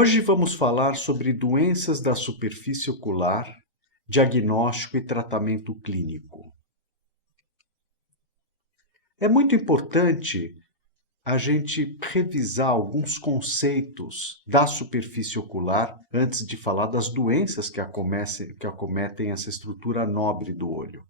Hoje vamos falar sobre doenças da superfície ocular, diagnóstico e tratamento clínico. É muito importante a gente revisar alguns conceitos da superfície ocular antes de falar das doenças que acometem essa estrutura nobre do olho.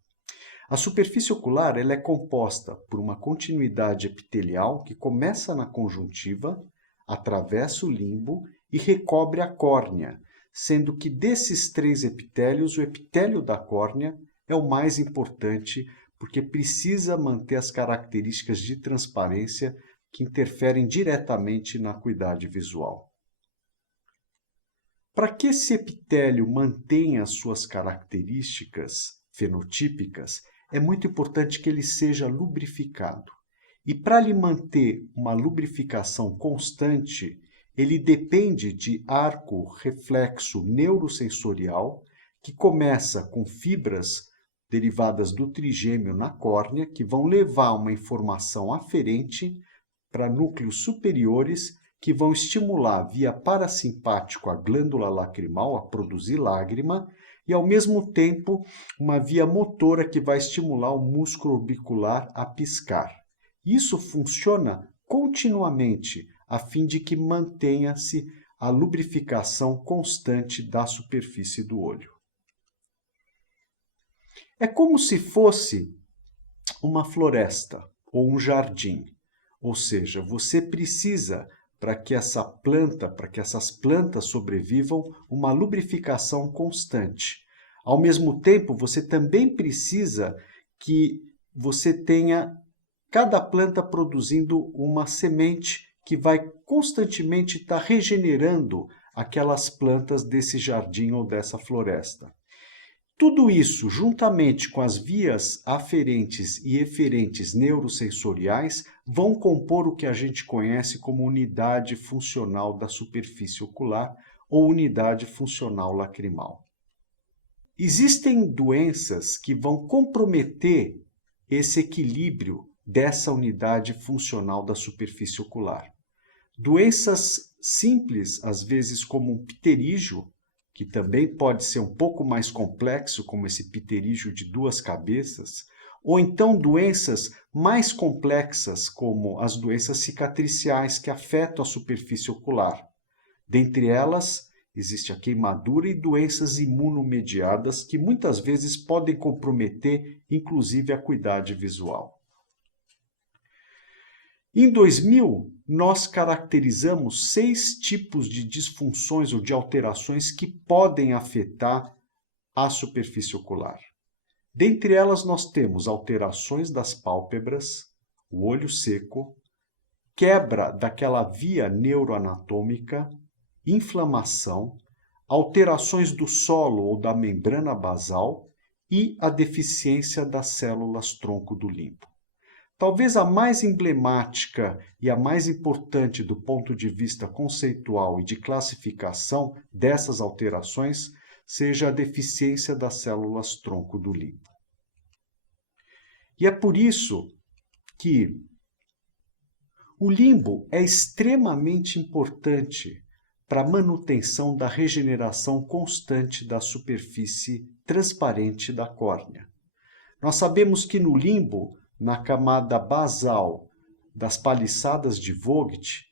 A superfície ocular ela é composta por uma continuidade epitelial que começa na conjuntiva, atravessa o limbo e recobre a córnea, sendo que desses três epitélios, o epitélio da córnea é o mais importante porque precisa manter as características de transparência que interferem diretamente na acuidade visual. Para que esse epitélio mantenha as suas características fenotípicas, é muito importante que ele seja lubrificado. E para lhe manter uma lubrificação constante, ele depende de arco reflexo neurosensorial, que começa com fibras derivadas do trigêmeo na córnea, que vão levar uma informação aferente para núcleos superiores, que vão estimular via parasimpático a glândula lacrimal a produzir lágrima, e ao mesmo tempo uma via motora que vai estimular o músculo orbicular a piscar. Isso funciona continuamente, a fim de que mantenha-se a lubrificação constante da superfície do olho. É como se fosse uma floresta ou um jardim, ou seja, você precisa, para que essas plantas sobrevivam, uma lubrificação constante. Ao mesmo tempo, você também precisa que você tenha cada planta produzindo uma semente que vai constantemente estar regenerando aquelas plantas desse jardim ou dessa floresta. Tudo isso, juntamente com as vias aferentes e eferentes neurosensoriais, vão compor o que a gente conhece como unidade funcional da superfície ocular ou unidade funcional lacrimal. Existem doenças que vão comprometer esse equilíbrio dessa unidade funcional da superfície ocular. Doenças simples, às vezes como um pterígio, que também pode ser um pouco mais complexo, como esse pterígio de duas cabeças, ou então doenças mais complexas, como as doenças cicatriciais que afetam a superfície ocular. Dentre elas, existe a queimadura e doenças imunomediadas que muitas vezes podem comprometer, inclusive, a acuidade visual. Em 2000, nós caracterizamos 6 tipos de disfunções ou de alterações que podem afetar a superfície ocular. Dentre elas, nós temos alterações das pálpebras, o olho seco, quebra daquela via neuroanatômica, inflamação, alterações do solo ou da membrana basal e a deficiência das células tronco do limbo. Talvez a mais emblemática e a mais importante do ponto de vista conceitual e de classificação dessas alterações seja a deficiência das células tronco do limbo. E é por isso que o limbo é extremamente importante para a manutenção da regeneração constante da superfície transparente da córnea. Nós sabemos que no limbo, na camada basal das paliçadas de Vogt,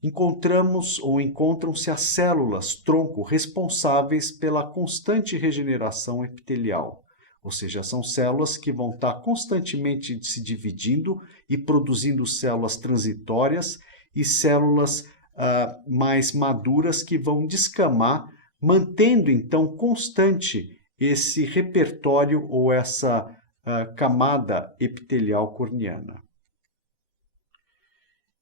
encontram-se as células tronco responsáveis pela constante regeneração epitelial, ou seja, são células que vão estar constantemente se dividindo e produzindo células transitórias e células mais maduras que vão descamar, mantendo então constante esse repertório ou essa camada epitelial corneana.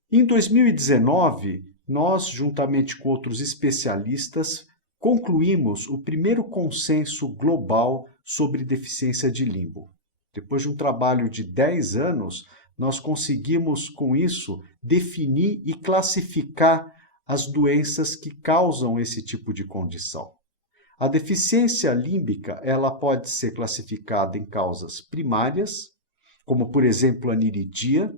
Em 2019, nós, juntamente com outros especialistas, concluímos o primeiro consenso global sobre deficiência de limbo. Depois de um trabalho de 10 anos, nós conseguimos, com isso, definir e classificar as doenças que causam esse tipo de condição. A deficiência límbica ela pode ser classificada em causas primárias, como por exemplo a aniridia,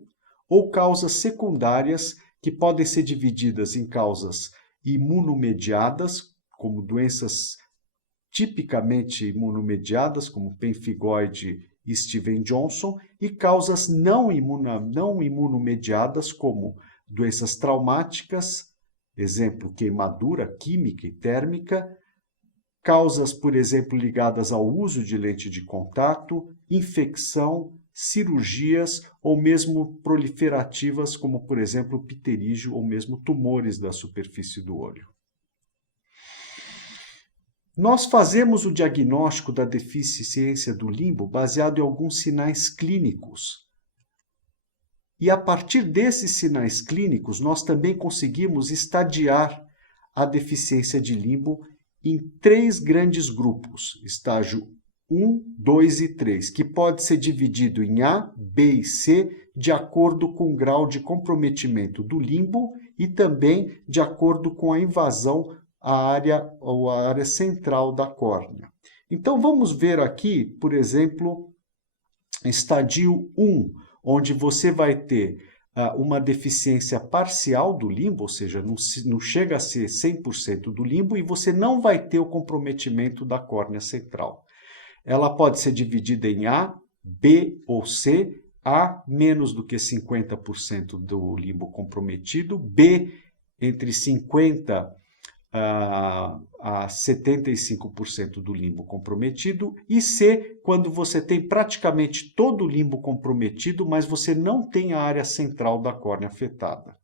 ou causas secundárias que podem ser divididas em causas imunomediadas, como doenças tipicamente imunomediadas, como pemfigoide e Stevens-Johnson, e causas não imunomediadas, como doenças traumáticas, exemplo, queimadura química e térmica, causas, por exemplo, ligadas ao uso de lente de contato, infecção, cirurgias ou mesmo proliferativas, como, por exemplo, pterígio ou mesmo tumores da superfície do olho. Nós fazemos o diagnóstico da deficiência do limbo baseado em alguns sinais clínicos. E a partir desses sinais clínicos, nós também conseguimos estadiar a deficiência de limbo em 3 grandes grupos, estágio 1, 2 e 3, que pode ser dividido em A, B e C, de acordo com o grau de comprometimento do limbo e também de acordo com a invasão à área central da córnea. Então vamos ver aqui, por exemplo, estadio 1, onde você vai ter uma deficiência parcial do limbo, ou seja, não chega a ser 100% do limbo, e você não vai ter o comprometimento da córnea central. Ela pode ser dividida em A, B ou C. A, menos do que 50% do limbo comprometido, B, entre 50% a 75% do limbo comprometido, e C, quando você tem praticamente todo o limbo comprometido, mas você não tem a área central da córnea afetada.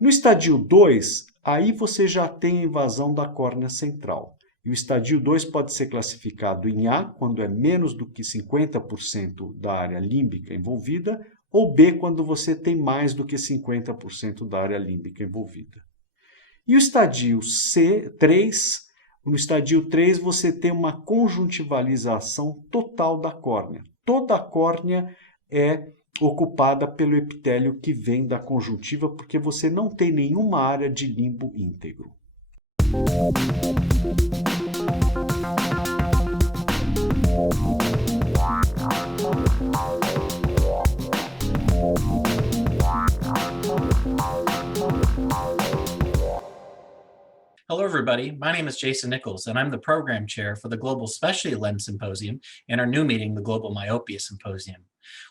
No estadio 2, aí você já tem a invasão da córnea central. E o estadio 2 pode ser classificado em A, quando é menos do que 50% da área límbica envolvida, ou B, quando você tem mais do que 50% da área límbica envolvida. E o estadio 3, no estadio 3 você tem uma conjuntivalização total da córnea. Toda a córnea é ocupada pelo epitélio que vem da conjuntiva, porque você não tem nenhuma área de limbo íntegro. Hello, everybody. My name is Jason Nichols, and I'm the program chair for the Global Specialty Lens Symposium and our new meeting, the Global Myopia Symposium.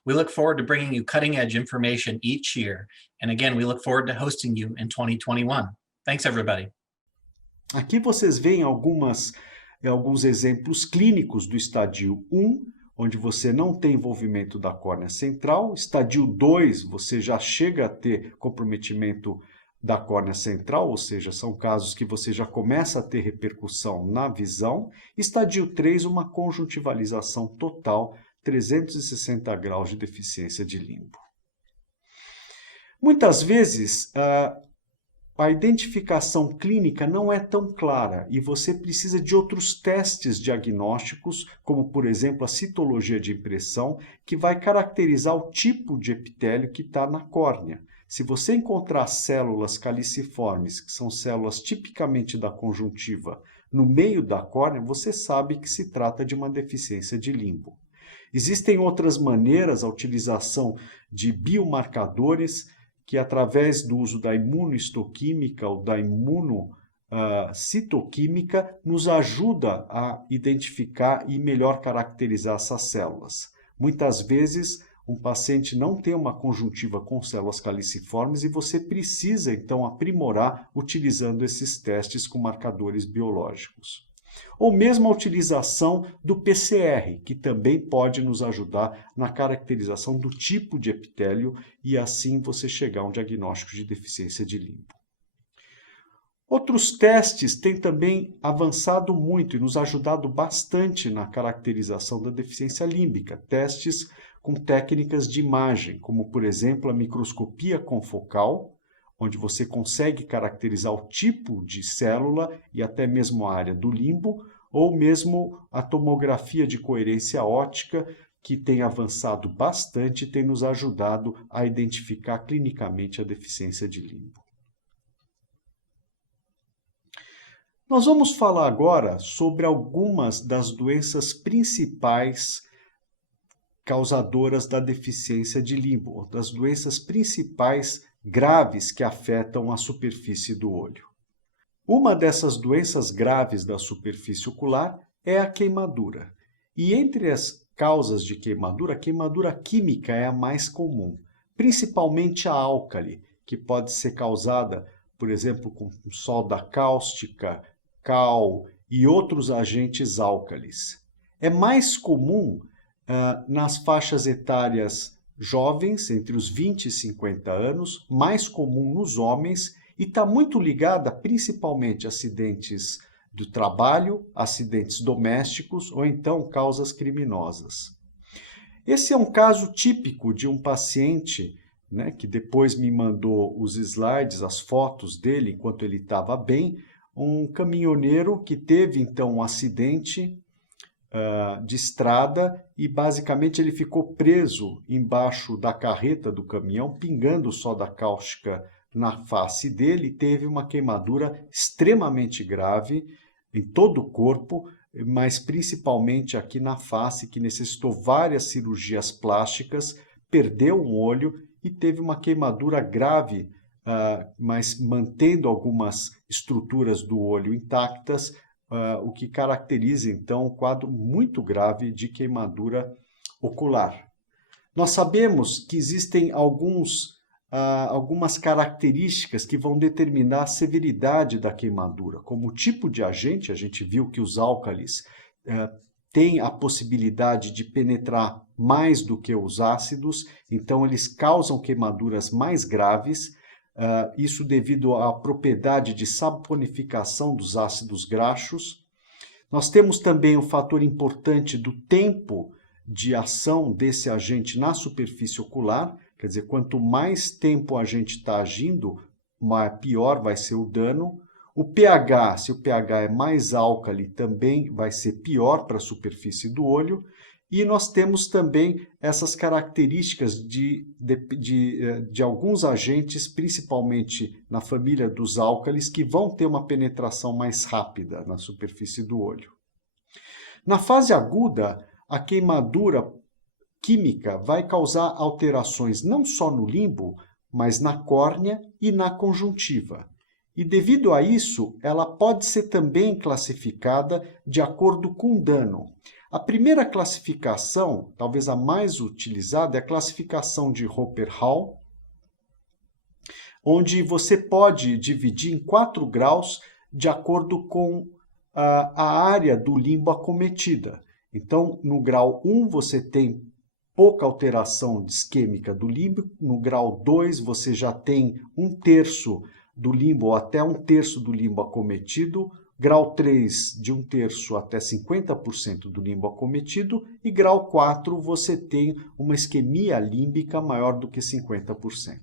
We look forward to bringing you cutting-edge information each year. And again, we look forward to hosting you in 2021. Thanks, everybody. Aqui vocês veem alguns exemplos clínicos do estadio 1, onde você não tem envolvimento da córnea central. Estadio 2, você já chega a ter comprometimento da córnea central, ou seja, são casos que você já começa a ter repercussão na visão. Estadio 3, uma conjuntivalização total, 360 graus de deficiência de limbo. Muitas vezes, a identificação clínica não é tão clara e você precisa de outros testes diagnósticos, como, por exemplo, a citologia de impressão, que vai caracterizar o tipo de epitélio que está na córnea. Se você encontrar células caliciformes, que são células tipicamente da conjuntiva, no meio da córnea, você sabe que se trata de uma deficiência de limbo. Existem outras maneiras, a utilização de biomarcadores, que através do uso da imunohistoquímica ou da imunocitoquímica nos ajuda a identificar e melhor caracterizar essas células. Muitas vezes, um paciente não tem uma conjuntiva com células caliciformes e você precisa, então, aprimorar utilizando esses testes com marcadores biológicos. Ou mesmo a utilização do PCR, que também pode nos ajudar na caracterização do tipo de epitélio e assim você chegar a um diagnóstico de deficiência de limbo. Outros testes têm também avançado muito e nos ajudado bastante na caracterização da deficiência límbica. Testes com técnicas de imagem, como, por exemplo, a microscopia confocal, onde você consegue caracterizar o tipo de célula e até mesmo a área do limbo, ou mesmo a tomografia de coerência óptica, que tem avançado bastante e tem nos ajudado a identificar clinicamente a deficiência de limbo. Nós vamos falar agora sobre algumas das doenças principais causadoras da deficiência de limbo, das doenças principais graves que afetam a superfície do olho. Uma dessas doenças graves da superfície ocular é a queimadura. E entre as causas de queimadura, a queimadura química é a mais comum, principalmente a álcali, que pode ser causada, por exemplo, com soda cáustica, cal e outros agentes álcalis. É mais comum nas faixas etárias jovens, entre os 20 e 50 anos, mais comum nos homens, e está muito ligada principalmente a acidentes do trabalho, acidentes domésticos ou então causas criminosas. Esse é um caso típico de um paciente, né, que depois me mandou os slides, as fotos dele enquanto ele estava bem, um caminhoneiro que teve então um acidente de estrada e basicamente ele ficou preso embaixo da carreta do caminhão, pingando soda cáustica na face dele, teve uma queimadura extremamente grave em todo o corpo, mas principalmente aqui na face, que necessitou várias cirurgias plásticas, perdeu um olho e teve uma queimadura grave, mas mantendo algumas estruturas do olho intactas, o que caracteriza então um quadro muito grave de queimadura ocular. Nós sabemos que existem algumas características que vão determinar a severidade da queimadura, como o tipo de agente. A gente viu que os álcalis têm a possibilidade de penetrar mais do que os ácidos, então eles causam queimaduras mais graves, isso devido à propriedade de saponificação dos ácidos graxos. Nós temos também um fator importante do tempo de ação desse agente na superfície ocular. Quer dizer, quanto mais tempo o agente está agindo, pior vai ser o dano. O pH, se o pH é mais álcali, também vai ser pior para a superfície do olho. E nós temos também essas características de alguns agentes, principalmente na família dos álcalis, que vão ter uma penetração mais rápida na superfície do olho. Na fase aguda, a queimadura química vai causar alterações não só no limbo, mas na córnea e na conjuntiva. E devido a isso, ela pode ser também classificada de acordo com o dano. A primeira classificação, talvez a mais utilizada, é a classificação de Roper-Hall, onde você pode dividir em 4 graus de acordo com a área do limbo acometida. Então, no grau 1 você tem pouca alteração isquêmica do limbo, no grau 2 você já tem 1/3 do limbo ou até 1/3 do limbo acometido, grau 3 de 1/3 até 50% do limbo acometido e grau 4 você tem uma isquemia límbica maior do que 50%.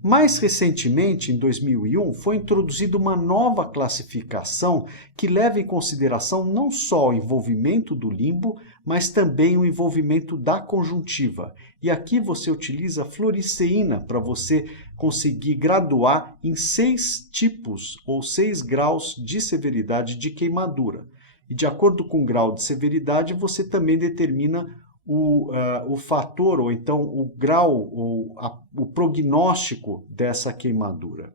Mais recentemente, em 2001, foi introduzida uma nova classificação que leva em consideração não só o envolvimento do limbo, mas também o envolvimento da conjuntiva. E aqui você utiliza fluoresceína para você conseguir graduar em 6 tipos ou 6 graus de severidade de queimadura. E de acordo com o grau de severidade, você também determina o fator, ou então o grau, ou o prognóstico dessa queimadura.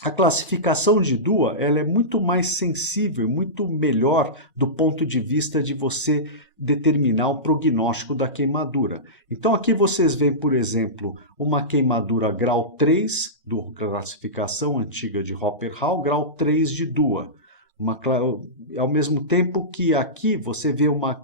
A classificação de Dua ela é muito mais sensível, muito melhor do ponto de vista de você determinar o prognóstico da queimadura. Então aqui vocês veem, por exemplo, uma queimadura grau 3, da classificação antiga de Roper-Hall, grau 3 de Dua. Ao mesmo tempo que aqui você vê uma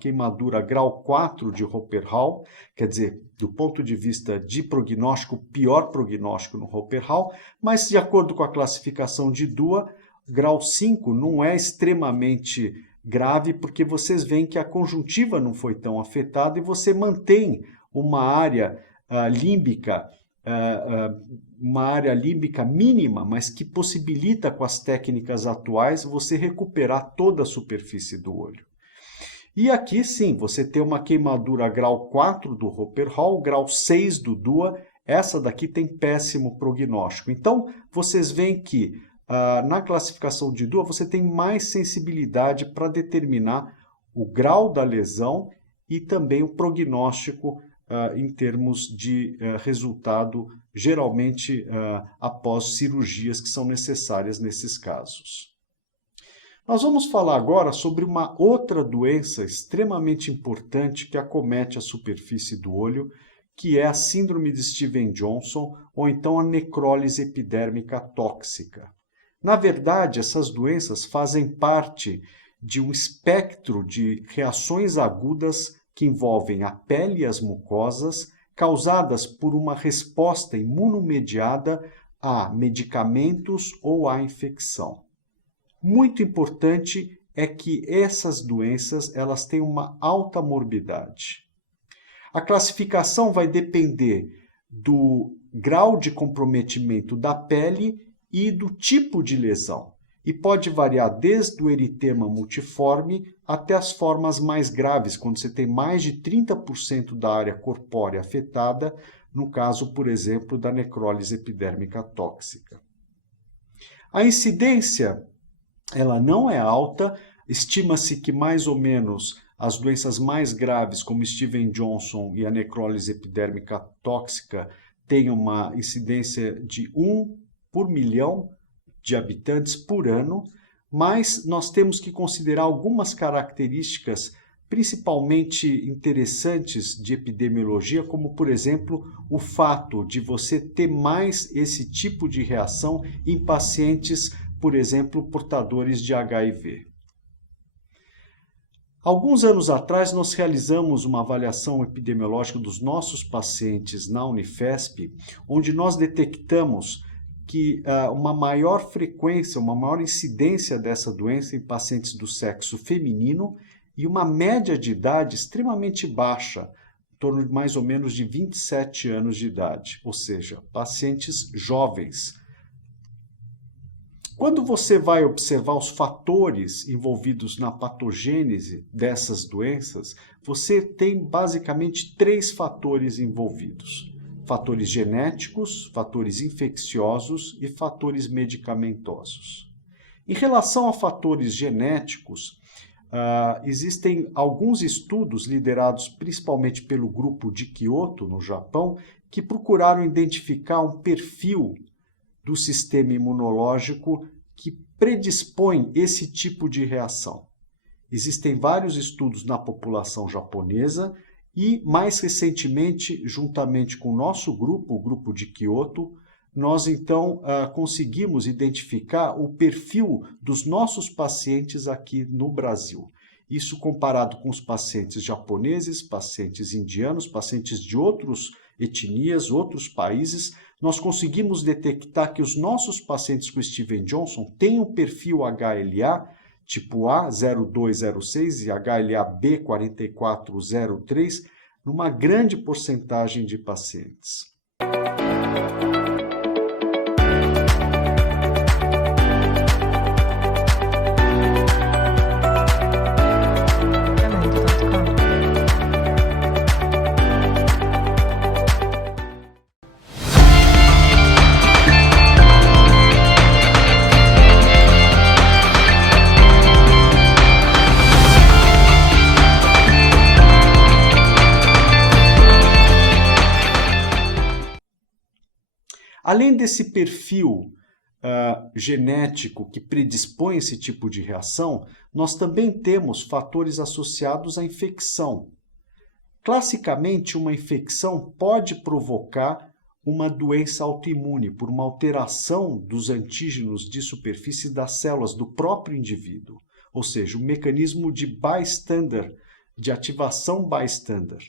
queimadura grau 4 de Roper-Hall, quer dizer, do ponto de vista de prognóstico, pior prognóstico no Roper-Hall, mas de acordo com a classificação de Dua, grau 5 não é extremamente grave, porque vocês veem que a conjuntiva não foi tão afetada e você mantém uma área límbica, uma área límbica mínima, mas que possibilita com as técnicas atuais você recuperar toda a superfície do olho. E aqui sim, você tem uma queimadura grau 4 do Roper-Hall, grau 6 do Dua, essa daqui tem péssimo prognóstico. Então, vocês veem que na classificação de Dua você tem mais sensibilidade para determinar o grau da lesão e também o prognóstico em termos de resultado geralmente após cirurgias que são necessárias nesses casos. Nós vamos falar agora sobre uma outra doença extremamente importante que acomete a superfície do olho, que é a síndrome de Stevens-Johnson, ou então a necrólise epidérmica tóxica. Na verdade, essas doenças fazem parte de um espectro de reações agudas que envolvem a pele e as mucosas, causadas por uma resposta imunomediada a medicamentos ou à infecção. Muito importante é que essas doenças elas têm uma alta morbidade. A classificação vai depender do grau de comprometimento da pele e do tipo de lesão, e pode variar desde o eritema multiforme até as formas mais graves, quando você tem mais de 30% da área corpórea afetada, no caso, por exemplo, da necrólise epidérmica tóxica. A incidência ela não é alta, estima-se que mais ou menos as doenças mais graves, como Stevens-Johnson e a necrólise epidérmica tóxica, têm uma incidência de 1 por milhão de habitantes por ano, mas nós temos que considerar algumas características principalmente interessantes de epidemiologia, como, por exemplo, o fato de você ter mais esse tipo de reação em pacientes, por exemplo, portadores de HIV. Alguns anos atrás, nós realizamos uma avaliação epidemiológica dos nossos pacientes na Unifesp, onde nós detectamos que uma maior frequência, uma maior incidência dessa doença em pacientes do sexo feminino e uma média de idade extremamente baixa, em torno de mais ou menos de 27 anos de idade, ou seja, pacientes jovens. Quando você vai observar os fatores envolvidos na patogênese dessas doenças, você tem basicamente 3 fatores envolvidos: fatores genéticos, fatores infecciosos e fatores medicamentosos. Em relação a fatores genéticos, existem alguns estudos liderados principalmente pelo grupo de Kyoto, no Japão, que procuraram identificar um perfil do sistema imunológico que predispõe esse tipo de reação. Existem vários estudos na população japonesa e, mais recentemente, juntamente com o nosso grupo, o grupo de Kyoto, nós então conseguimos identificar o perfil dos nossos pacientes aqui no Brasil. Isso comparado com os pacientes japoneses, pacientes indianos, pacientes de outras etnias, outros países, nós conseguimos detectar que os nossos pacientes com Stevens-Johnson têm um perfil HLA tipo A 0206 e HLA-B 4403 numa grande porcentagem de pacientes. Além desse perfil genético que predispõe esse tipo de reação, nós também temos fatores associados à infecção. Classicamente, uma infecção pode provocar uma doença autoimune por uma alteração dos antígenos de superfície das células do próprio indivíduo, ou seja, um mecanismo de bystander, de ativação bystander.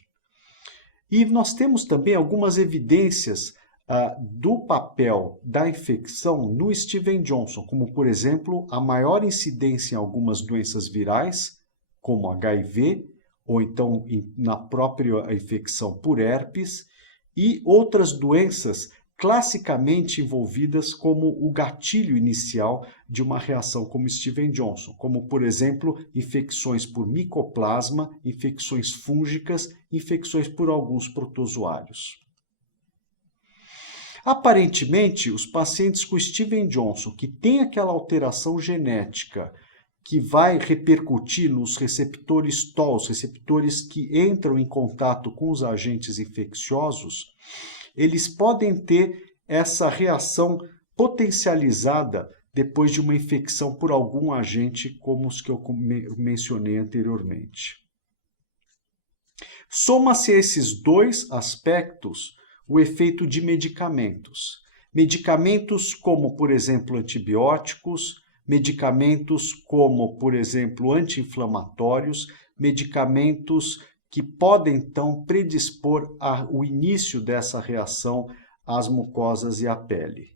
E nós temos também algumas evidências do papel da infecção no Stevens-Johnson, como, por exemplo, a maior incidência em algumas doenças virais, como HIV, ou então na própria infecção por herpes, e outras doenças classicamente envolvidas como o gatilho inicial de uma reação como Stevens-Johnson, como, por exemplo, infecções por micoplasma, infecções fúngicas, infecções por alguns protozoários. Aparentemente, os pacientes com Stevens-Johnson, que têm aquela alteração genética que vai repercutir nos receptores TOL, os receptores que entram em contato com os agentes infecciosos, eles podem ter essa reação potencializada depois de uma infecção por algum agente como os que eu mencionei anteriormente. Soma-se a esses dois aspectos o efeito de medicamentos. Medicamentos como, por exemplo, antibióticos, medicamentos como, por exemplo, anti-inflamatórios, medicamentos que podem, então, predispor ao início dessa reação às mucosas e à pele.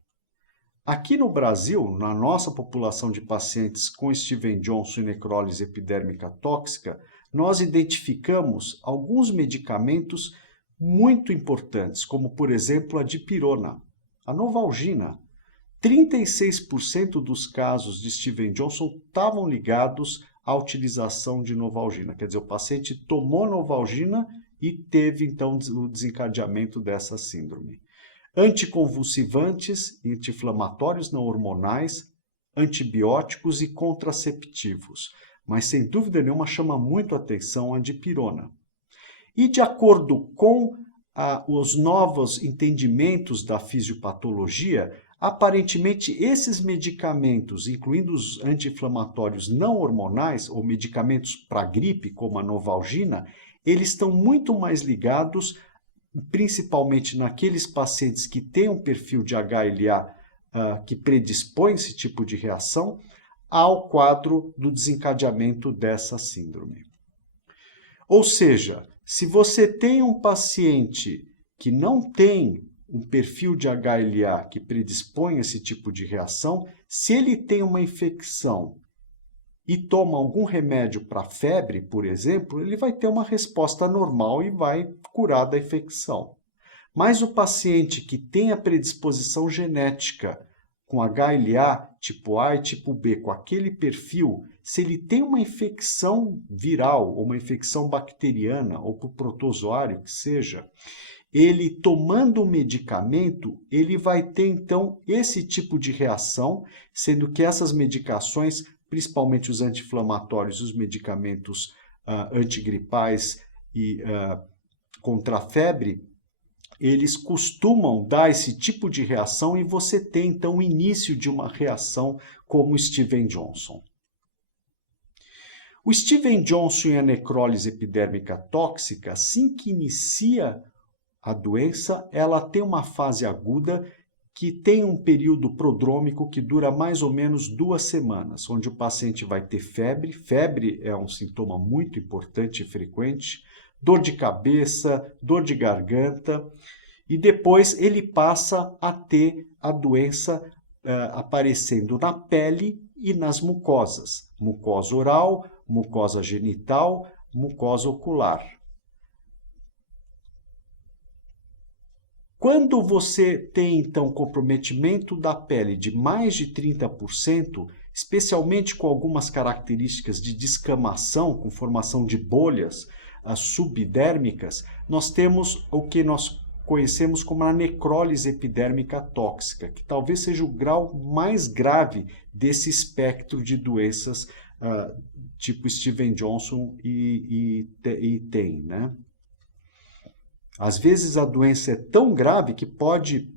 Aqui no Brasil, na nossa população de pacientes com Stevens Johnson e necrólise epidérmica tóxica, nós identificamos alguns medicamentos muito importantes, como, por exemplo, a dipirona, a novalgina. 36% dos casos de Stevens Johnson estavam ligados à utilização de novalgina. Quer dizer, o paciente tomou novalgina e teve, então, o desencadeamento dessa síndrome. Anticonvulsivantes, anti-inflamatórios não hormonais, antibióticos e contraceptivos. Mas, sem dúvida nenhuma, chama muito a atenção a dipirona. E, de acordo com os novos entendimentos da fisiopatologia, aparentemente esses medicamentos, incluindo os anti-inflamatórios não hormonais ou medicamentos para gripe, como a novalgina, eles estão muito mais ligados, principalmente naqueles pacientes que têm um perfil de HLA que predispõe esse tipo de reação, ao quadro do desencadeamento dessa síndrome. Ou seja, se você tem um paciente que não tem um perfil de HLA que predispõe a esse tipo de reação, se ele tem uma infecção e toma algum remédio para febre, por exemplo, ele vai ter uma resposta normal e vai curar da infecção. Mas o paciente que tem a predisposição genética com HLA tipo A e tipo B, com aquele perfil, se ele tem uma infecção viral ou uma infecção bacteriana ou por protozoário, que seja, ele tomando o medicamento, ele vai ter então esse tipo de reação, sendo que essas medicações, principalmente os anti-inflamatórios, os medicamentos antigripais e contra a febre, eles costumam dar esse tipo de reação e você tem então o início de uma reação como o Stevens Johnson. O Stevens Johnson e a necrólise epidérmica tóxica, assim que inicia a doença, ela tem uma fase aguda que tem um período prodrômico que dura mais ou menos 2 semanas, onde o paciente vai ter febre. Febre é um sintoma muito importante e frequente, dor de cabeça, dor de garganta, e depois ele passa a ter a doença aparecendo na pele e nas mucosas, mucosa oral, mucosa genital, mucosa ocular. Quando você tem, então, comprometimento da pele de mais de 30%, especialmente com algumas características de descamação, com formação de bolhas subdérmicas, nós temos o que nós conhecemos como a necrólise epidérmica tóxica, que talvez seja o grau mais grave desse espectro de doenças tipo Stevens Johnson e tem, né? Às vezes a doença é tão grave que pode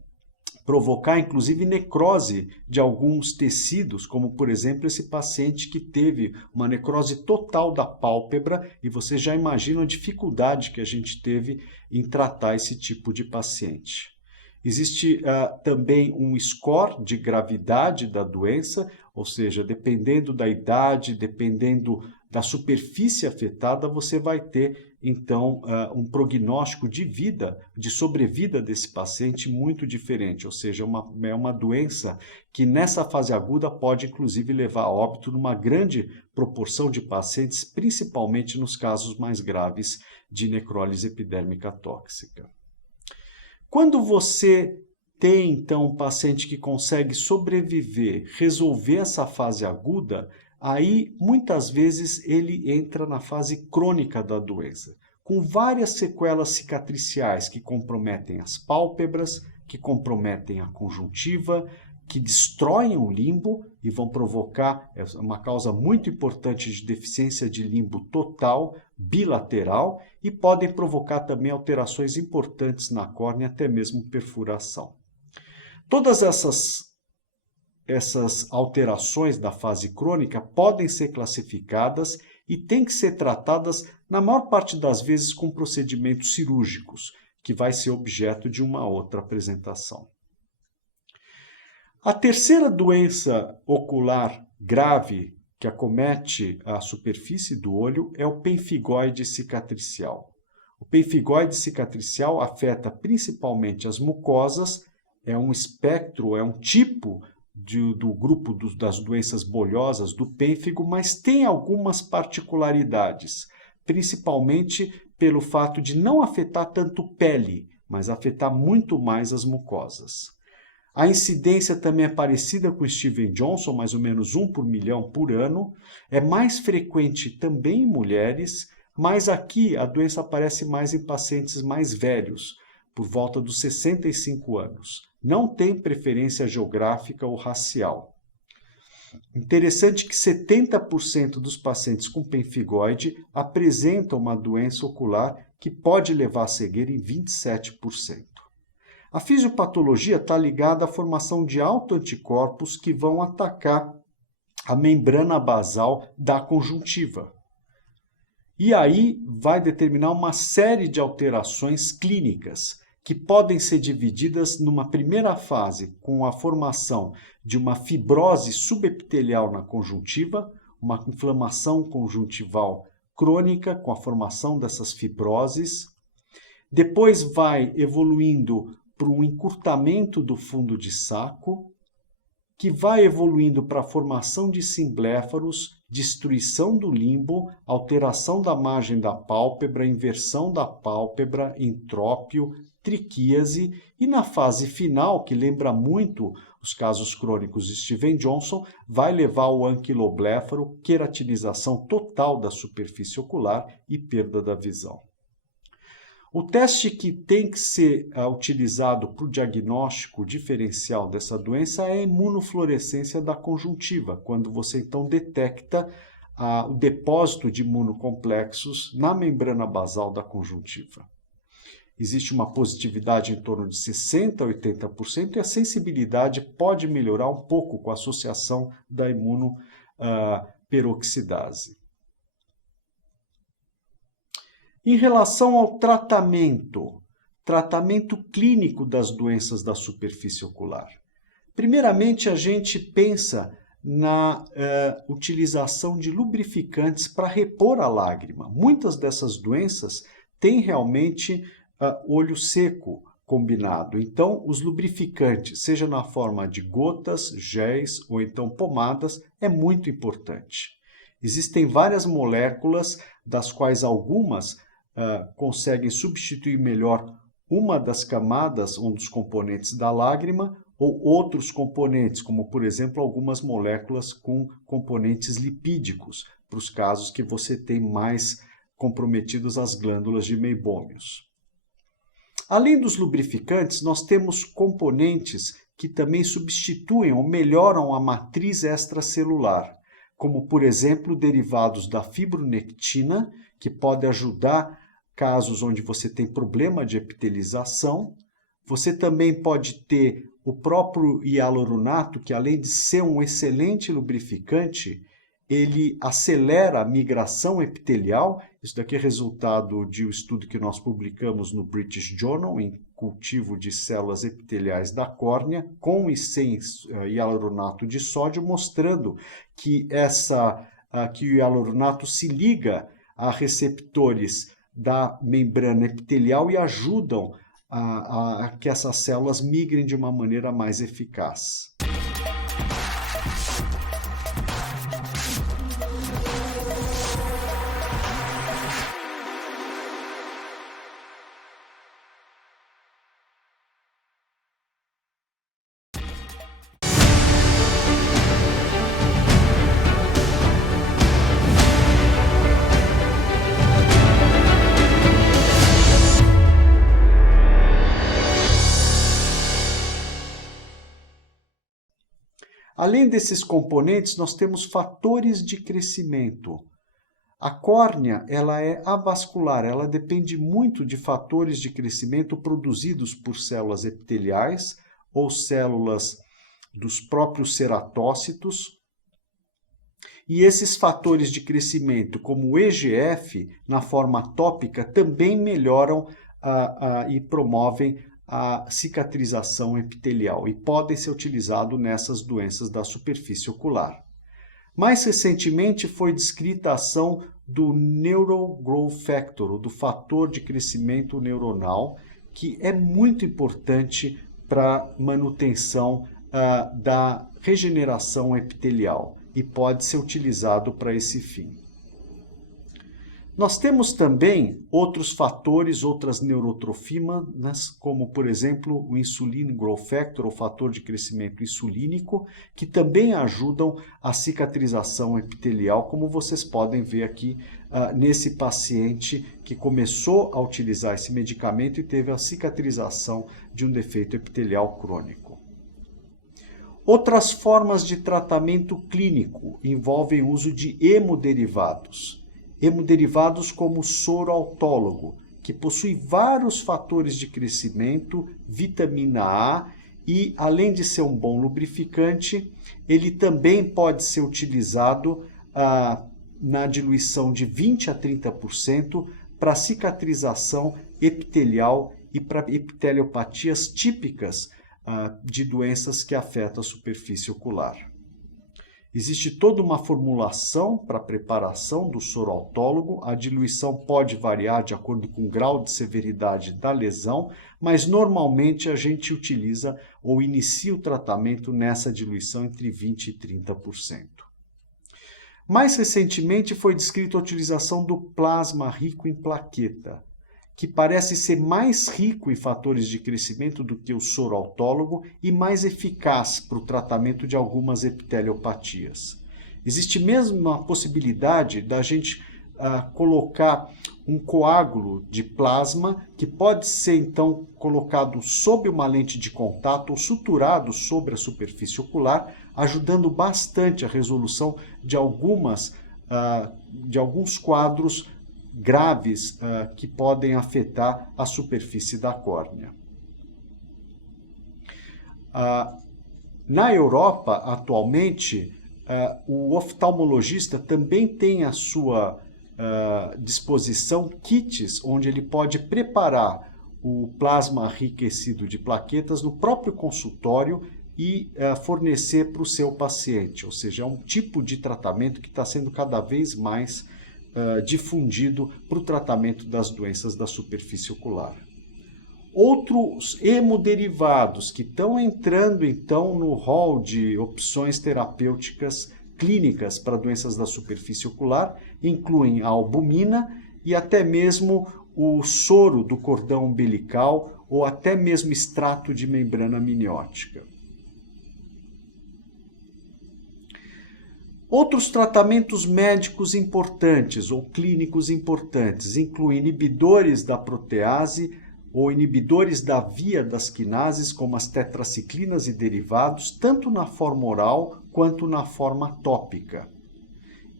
provocar, inclusive, necrose de alguns tecidos, como, por exemplo, esse paciente que teve uma necrose total da pálpebra, e você já imagina a dificuldade que a gente teve em tratar esse tipo de paciente. Existe também um score de gravidade da doença, ou seja, dependendo da idade, dependendo da superfície afetada, você vai ter, então, um prognóstico de vida, de sobrevida desse paciente muito diferente, ou seja, é uma doença que nessa fase aguda pode, inclusive, levar a óbito numa grande proporção de pacientes, principalmente nos casos mais graves de necrólise epidérmica tóxica. Quando você tem, então, um paciente que consegue sobreviver, resolver essa fase aguda, aí, muitas vezes, ele entra na fase crônica da doença, com várias sequelas cicatriciais que comprometem as pálpebras, que comprometem a conjuntiva, que destroem o limbo e vão provocar uma causa muito importante de deficiência de limbo total, bilateral e podem provocar também alterações importantes na córnea, até mesmo perfuração. Todas essas alterações da fase crônica podem ser classificadas e têm que ser tratadas, na maior parte das vezes, com procedimentos cirúrgicos, que vai ser objeto de uma outra apresentação. A terceira doença ocular grave que acomete a superfície do olho é o pemphigoide cicatricial. O pemphigoide cicatricial afeta principalmente as mucosas, é um espectro, é um tipo do grupo das doenças bolhosas do pênfigo, mas tem algumas particularidades, principalmente pelo fato de não afetar tanto pele, mas afetar muito mais as mucosas. A incidência também é parecida com Steven Johnson, mais ou menos 1 por milhão por ano. É mais frequente também em mulheres, mas aqui a doença aparece mais em pacientes mais velhos, por volta dos 65 anos. Não tem preferência geográfica ou racial. Interessante que 70% dos pacientes com pemphigoide apresentam uma doença ocular que pode levar à cegueira em 27%. A fisiopatologia está ligada à formação de autoanticorpos que vão atacar a membrana basal da conjuntiva. E aí vai determinar uma série de alterações clínicas que podem ser divididas numa primeira fase com a formação de uma fibrose subepitelial na conjuntiva, uma inflamação conjuntival crônica com a formação dessas fibroses. Depois vai evoluindo para um encurtamento do fundo de saco, que vai evoluindo para a formação de simbléfaros, destruição do limbo, alteração da margem da pálpebra, inversão da pálpebra, entrópio, triquíase e na fase final, que lembra muito os casos crônicos de Steven Johnson, vai levar ao anquilobléfaro, queratinização total da superfície ocular e perda da visão. O teste que tem que ser utilizado para o diagnóstico diferencial dessa doença é a imunofluorescência da conjuntiva, quando você então detecta o depósito de imunocomplexos na membrana basal da conjuntiva. Existe uma positividade em torno de 60% a 80% e a sensibilidade pode melhorar um pouco com a associação da imunoperoxidase. Em relação ao tratamento clínico das doenças da superfície ocular. Primeiramente, a gente pensa na utilização de lubrificantes para repor a lágrima. Muitas dessas doenças têm realmente olho seco combinado. Então, os lubrificantes, seja na forma de gotas, géis ou então pomadas, é muito importante. Existem várias moléculas, das quais algumas conseguem substituir melhor uma das camadas, um dos componentes da lágrima, ou outros componentes, como por exemplo algumas moléculas com componentes lipídicos, para os casos que você tem mais comprometidos as glândulas de meibômios. Além dos lubrificantes, nós temos componentes que também substituem ou melhoram a matriz extracelular, como por exemplo derivados da fibronectina, que pode ajudar casos onde você tem problema de epitelização. Você também pode ter o próprio hialuronato, que além de ser um excelente lubrificante, ele acelera a migração epitelial. Isso daqui é resultado de um estudo que nós publicamos no British Journal, em cultivo de células epiteliais da córnea, com e sem hialuronato de sódio, mostrando que o hialuronato se liga a receptores da membrana epitelial e ajudam a que essas células migrem de uma maneira mais eficaz. Além desses componentes, nós temos fatores de crescimento. A córnea, ela é avascular, ela depende muito de fatores de crescimento produzidos por células epiteliais ou células dos próprios ceratócitos. E esses fatores de crescimento, como o EGF, na forma tópica, também melhoram e promovem a cicatrização epitelial e podem ser utilizados nessas doenças da superfície ocular. Mais recentemente foi descrita a ação do Neural Growth Factor, ou do fator de crescimento neuronal, que é muito importante para a manutenção da regeneração epitelial e pode ser utilizado para esse fim. Nós temos também outros fatores, outras neurotrofinas, como, por exemplo, o Insulin Growth Factor, o fator de crescimento insulínico, que também ajudam a cicatrização epitelial, como vocês podem ver aqui nesse paciente que começou a utilizar esse medicamento e teve a cicatrização de um defeito epitelial crônico. Outras formas de tratamento clínico envolvem o uso de hemoderivados. Hemoderivados como o soro autólogo, que possui vários fatores de crescimento, vitamina A e, além de ser um bom lubrificante, ele também pode ser utilizado na diluição de 20 a 30% para cicatrização epitelial e para epiteliopatias típicas de doenças que afetam a superfície ocular. Existe toda uma formulação para a preparação do soro autólogo. A diluição pode variar de acordo com o grau de severidade da lesão, mas normalmente a gente utiliza ou inicia o tratamento nessa diluição entre 20% e 30%. Mais recentemente foi descrita a utilização do plasma rico em plaqueta, que parece ser mais rico em fatores de crescimento do que o soro autólogo e mais eficaz para o tratamento de algumas epiteliopatias. Existe mesmo a possibilidade da gente colocar um coágulo de plasma que pode ser então colocado sob uma lente de contato ou suturado sobre a superfície ocular, ajudando bastante a resolução de alguns quadros graves que podem afetar a superfície da córnea. Na Europa, atualmente, o oftalmologista também tem à sua disposição kits onde ele pode preparar o plasma enriquecido de plaquetas no próprio consultório e fornecer para o seu paciente, ou seja, é um tipo de tratamento que está sendo cada vez mais difundido para o tratamento das doenças da superfície ocular. Outros hemoderivados que estão entrando então no rol de opções terapêuticas clínicas para doenças da superfície ocular incluem a albumina e até mesmo o soro do cordão umbilical ou até mesmo extrato de membrana amniótica. Outros tratamentos médicos importantes ou clínicos importantes incluem inibidores da protease ou inibidores da via das quinases, como as tetraciclinas e derivados, tanto na forma oral quanto na forma tópica.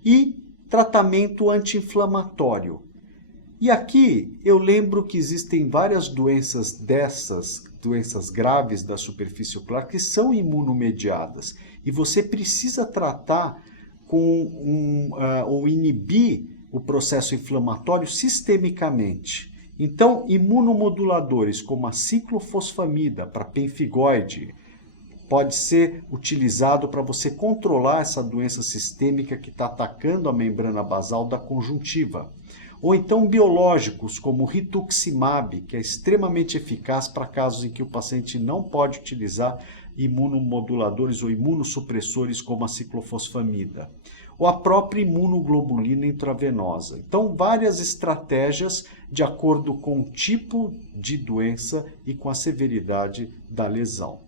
E tratamento anti-inflamatório. E aqui eu lembro que existem várias doenças doenças graves da superfície ocular, que são imunomediadas. E você precisa tratar ou inibir o processo inflamatório sistemicamente. Então, imunomoduladores como a ciclofosfamida para pemfigoide pode ser utilizado para você controlar essa doença sistêmica que está atacando a membrana basal da conjuntiva. Ou então biológicos como o rituximab, que é extremamente eficaz para casos em que o paciente não pode utilizar imunomoduladores ou imunossupressores como a ciclofosfamida, ou a própria imunoglobulina intravenosa. Então, várias estratégias de acordo com o tipo de doença e com a severidade da lesão.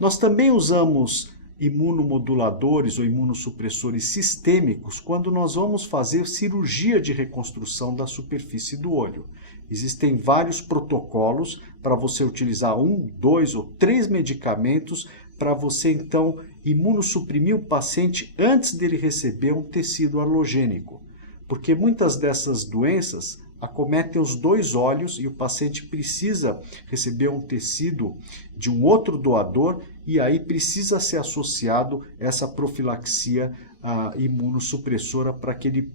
Nós também usamos imunomoduladores ou imunossupressores sistêmicos quando nós vamos fazer cirurgia de reconstrução da superfície do olho. Existem vários protocolos para você utilizar 1, 2 ou 3 medicamentos para você então imunossuprimir o paciente antes dele receber um tecido halogênico. porque muitas dessas doenças acometem os dois olhos e o paciente precisa receber um tecido de um outro doador e aí precisa ser associado essa profilaxia imunossupressora para que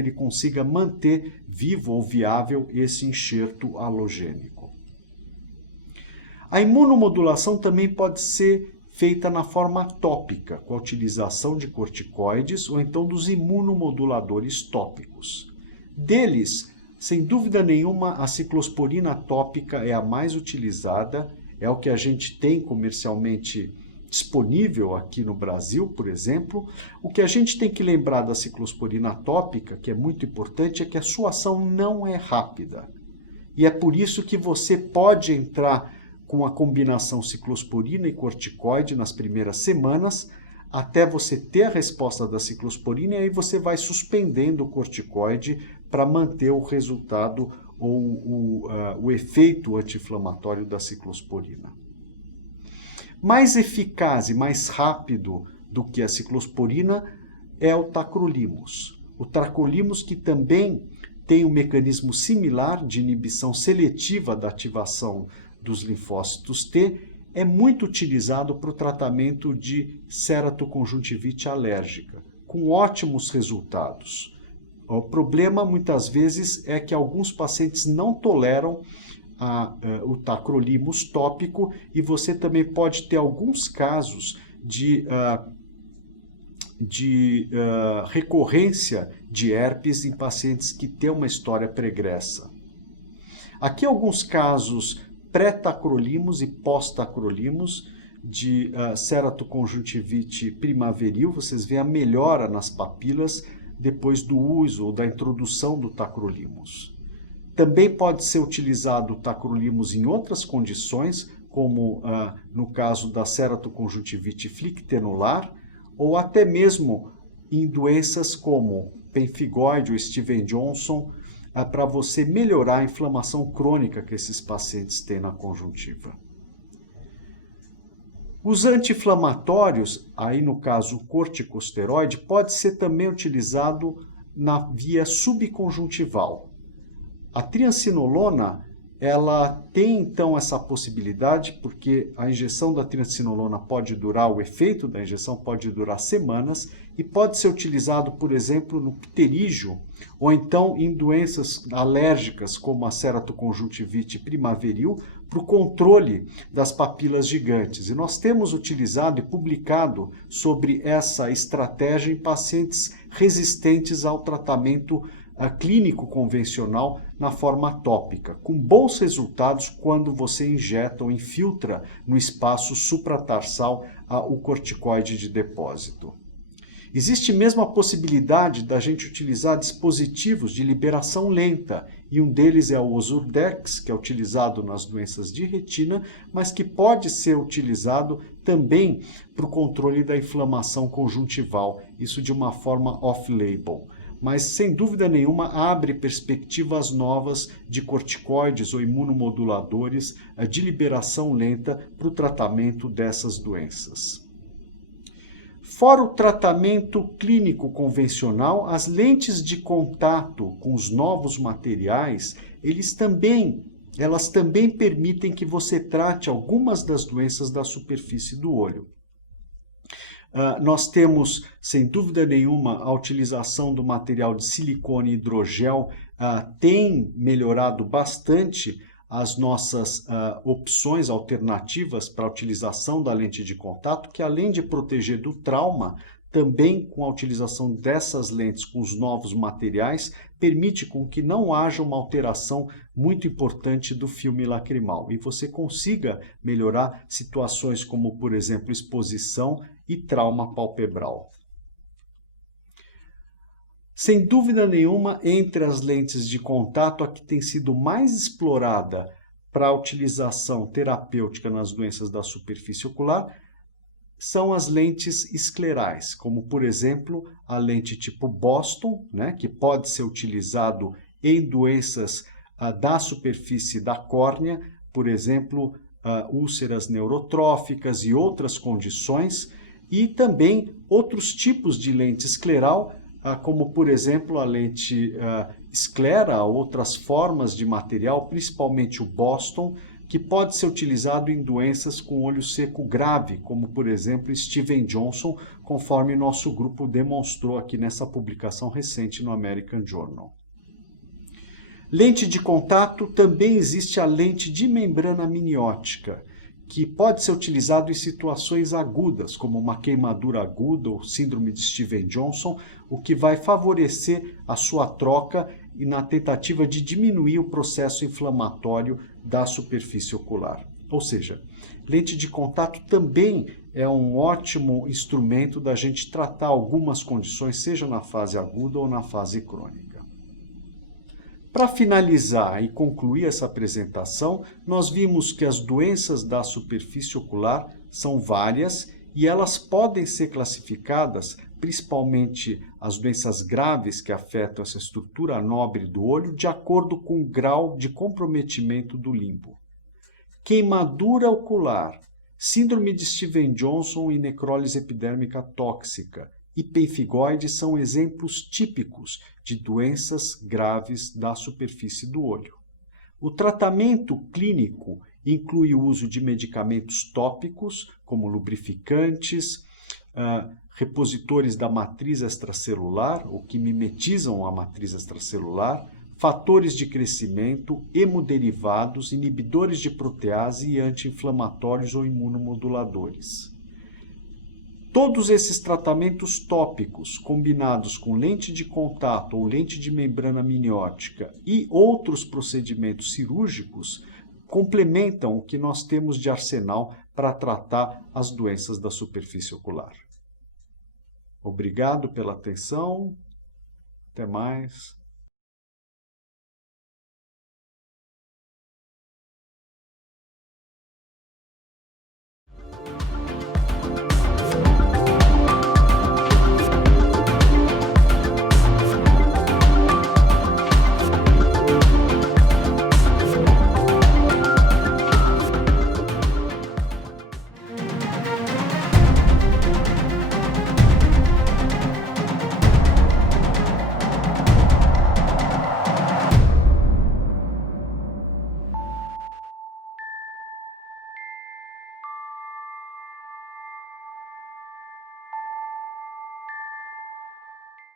ele consiga manter vivo ou viável esse enxerto halogênico. A imunomodulação também pode ser feita na forma tópica, com a utilização de corticoides ou então dos imunomoduladores tópicos. Deles, sem dúvida nenhuma, a ciclosporina tópica é a mais utilizada, é o que a gente tem comercialmente disponível aqui no Brasil, por exemplo. O que a gente tem que lembrar da ciclosporina tópica, que é muito importante, é que a sua ação não é rápida. E é por isso que você pode entrar com a combinação ciclosporina e corticoide nas primeiras semanas, até você ter a resposta da ciclosporina, e aí você vai suspendendo o corticoide para manter o resultado ou o efeito anti-inflamatório da ciclosporina. Mais eficaz e mais rápido do que a ciclosporina é o tacrolimus. O tacrolimus, que também tem um mecanismo similar de inibição seletiva da ativação dos linfócitos T, é muito utilizado para o tratamento de ceratoconjuntivite alérgica, com ótimos resultados. O problema, muitas vezes, é que alguns pacientes não toleram o tacrolimus tópico e você também pode ter alguns casos de recorrência de herpes em pacientes que têm uma história pregressa. Aqui alguns casos pré-tacrolimus e pós-tacrolimus de ceratoconjuntivite primaveril. Vocês veem a melhora nas papilas depois do uso ou da introdução do tacrolimus. Também pode ser utilizado o tacrolimus em outras condições, como no caso da ceratoconjuntivite flictenular, ou até mesmo em doenças como pemphigoide ou Steven-Johnson, para você melhorar a inflamação crônica que esses pacientes têm na conjuntiva. Os anti-inflamatórios, aí no caso o corticosteroide, pode ser também utilizado na via subconjuntival. A triancinolona, ela tem então essa possibilidade, porque a injeção da triancinolona pode durar, o efeito da injeção pode durar semanas, e pode ser utilizado, por exemplo, no pterígio, ou então em doenças alérgicas, como a ceratoconjuntivite primaveril, para o controle das papilas gigantes. E nós temos utilizado e publicado sobre essa estratégia em pacientes resistentes ao tratamento clínico convencional na forma tópica, com bons resultados quando você injeta ou infiltra no espaço supratarsal o corticoide de depósito. Existe mesmo a possibilidade da gente utilizar dispositivos de liberação lenta, e um deles é o Ozurdex, que é utilizado nas doenças de retina, mas que pode ser utilizado também para o controle da inflamação conjuntival, isso de uma forma off-label. Mas, sem dúvida nenhuma, abre perspectivas novas de corticoides ou imunomoduladores de liberação lenta para o tratamento dessas doenças. Fora o tratamento clínico convencional, as lentes de contato com os novos materiais, elas também permitem que você trate algumas das doenças da superfície do olho. Nós temos, sem dúvida nenhuma, a utilização do material de silicone e hidrogel tem melhorado bastante as nossas opções alternativas para a utilização da lente de contato, que além de proteger do trauma, também com a utilização dessas lentes com os novos materiais, permite com que não haja uma alteração muito importante do filme lacrimal e você consiga melhorar situações como, por exemplo, exposição e trauma palpebral. Sem dúvida nenhuma, entre as lentes de contato, a que tem sido mais explorada para a utilização terapêutica nas doenças da superfície ocular são as lentes esclerais, como, por exemplo, a lente tipo Boston, né, que pode ser utilizado em doenças da superfície da córnea, por exemplo, úlceras neurotróficas e outras condições, e também outros tipos de lente escleral, como por exemplo a lente esclera, outras formas de material, principalmente o Boston, que pode ser utilizado em doenças com olho seco grave, como por exemplo Steven Johnson, conforme nosso grupo demonstrou aqui nessa publicação recente no American Journal. Lente de contato, também existe a lente de membrana amniótica, que pode ser utilizado em situações agudas, como uma queimadura aguda ou síndrome de Steven Johnson, o que vai favorecer a sua troca e na tentativa de diminuir o processo inflamatório da superfície ocular. Ou seja, lente de contato também é um ótimo instrumento da gente tratar algumas condições, seja na fase aguda ou na fase crônica. Para finalizar e concluir essa apresentação, nós vimos que as doenças da superfície ocular são várias e elas podem ser classificadas, principalmente as doenças graves que afetam essa estrutura nobre do olho, de acordo com o grau de comprometimento do limbo. Queimadura ocular, síndrome de Steven Johnson e necrólise epidérmica tóxica e pemphigoide são exemplos típicos de doenças graves da superfície do olho. O tratamento clínico inclui o uso de medicamentos tópicos, como lubrificantes, repositores da matriz extracelular, ou que mimetizam a matriz extracelular, fatores de crescimento, hemoderivados, inibidores de protease e anti-inflamatórios ou imunomoduladores. Todos esses tratamentos tópicos, combinados com lente de contato ou lente de membrana amniótica e outros procedimentos cirúrgicos, complementam o que nós temos de arsenal para tratar as doenças da superfície ocular. Obrigado pela atenção. Até mais.